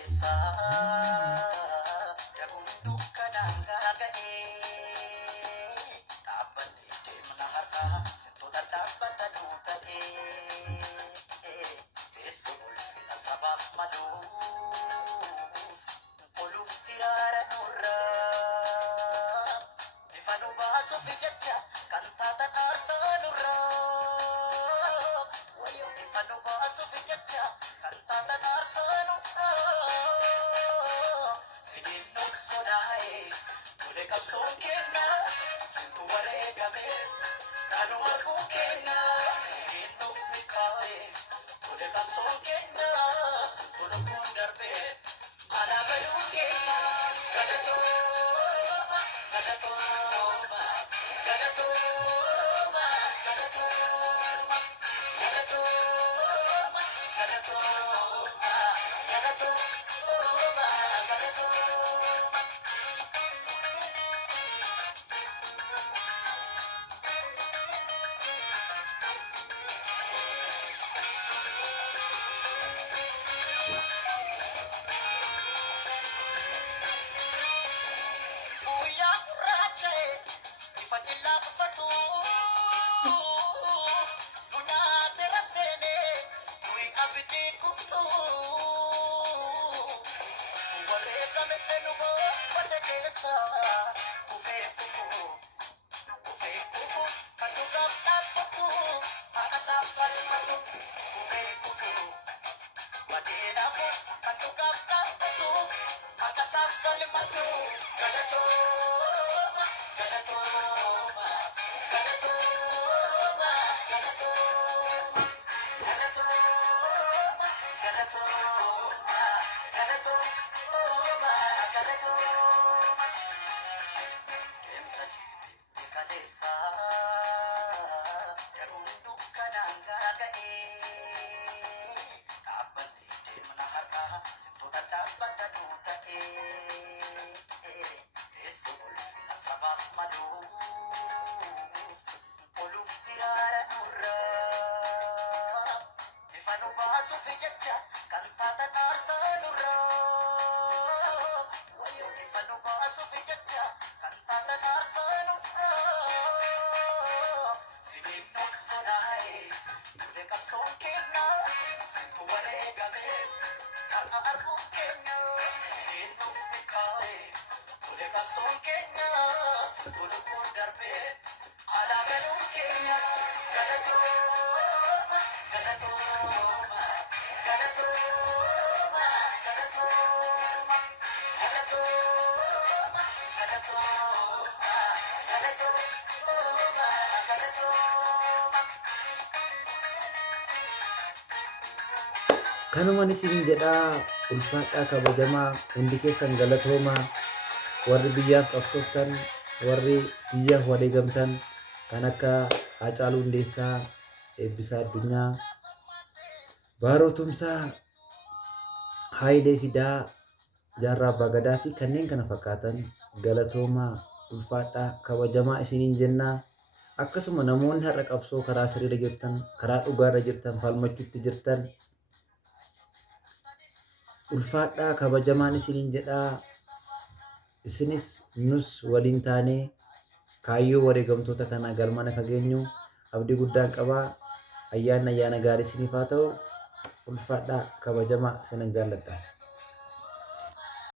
kaleessa dagundu kananga ga'ee dhaabbanni deemna har'a sittoota dhaabbata duuta'ee teessoo ulfina sabaaf maluuf oluuf hiraara nurraa bifa nu baasuuf jecha kan taatan aarsaa nurraa wayyo bifa nu baasuuf jecha kan taatan aarsaa nurraa siniin nuuf sodaa'e tole qabsoon kenna sintu wareegame naanu arguu kenna siniin nuuf milkaa'e tole qabsoon kenna sintu lubbuun darbe alaa baduu kenna galatooma galatooma galatooma galatooma galatooma galatooma galatooma galatooma guyyaa gurraacha'e ifa jillaa buffatu nu nyaate raseene nuyi abidii kubtu sintu wareegame nu boofate keessa kufee kufu kan dhugaaf dhaabbatu haqasaaf falmatu kufee badeenaafu kan dhugaaf dhaabbatu haqasaaf falmatu galatooma galatooma galatooma galatooma galatooma galatooma galatooma galatooma deemsa jilbitti kaleessa dagundu kananga ga'ee dhaabbanni deemna har'a sittoota dhaabbata duuta'ee teessoo ulfina sabaaf maluuf oluuf hiraara nurraa bifa nu baasuuf jecha kan taatan aarsaa nurraa wayyo bifa nu baasuuf jecha kan taatan aarsaa nurraa siniin nuuf sodaa'e tole qabsoon kenna sintu wareegame har'a arguun kenna siniin nuuf milkaa'e tole qabsoon kenna sintu lubbuun darbe alaa galuun kenna galatooma galatooma galatooma galatooma galatooma galatooma galatooma galatooma kanuman isin jedhaa ulfaadhaa kabajamaa hundi keessan galatoomaa warri biyyaaf qabsooftan warri biyyaaf wareegamtan kan akka Haacaaluu Hundeessaa, Eebbisaa Addunyaa, Baaroo Tumsaa, Haayilee Fidaa, Jaarraa Abbaa Gadaa fi kanneen kana fakkaatan galatoomaa ulfaadhaa kabajamaa isiniin jennaa. Akkasuma namoonni har'a qabsoo karaa sirriirra jirtan, karaa dhugaarra jirtan, falmachuutti jirtan ulfaadhaa kabajamaan isiniin jedhaa. Isinis nus waliin taanee kaayyoo wareegamtoota kana galmana kageenyu abdii guddaan qabaa. Ayyaana gaarii isiniif haa ta'u. Ulfaadhaa kabajamaa isinan jaalladha.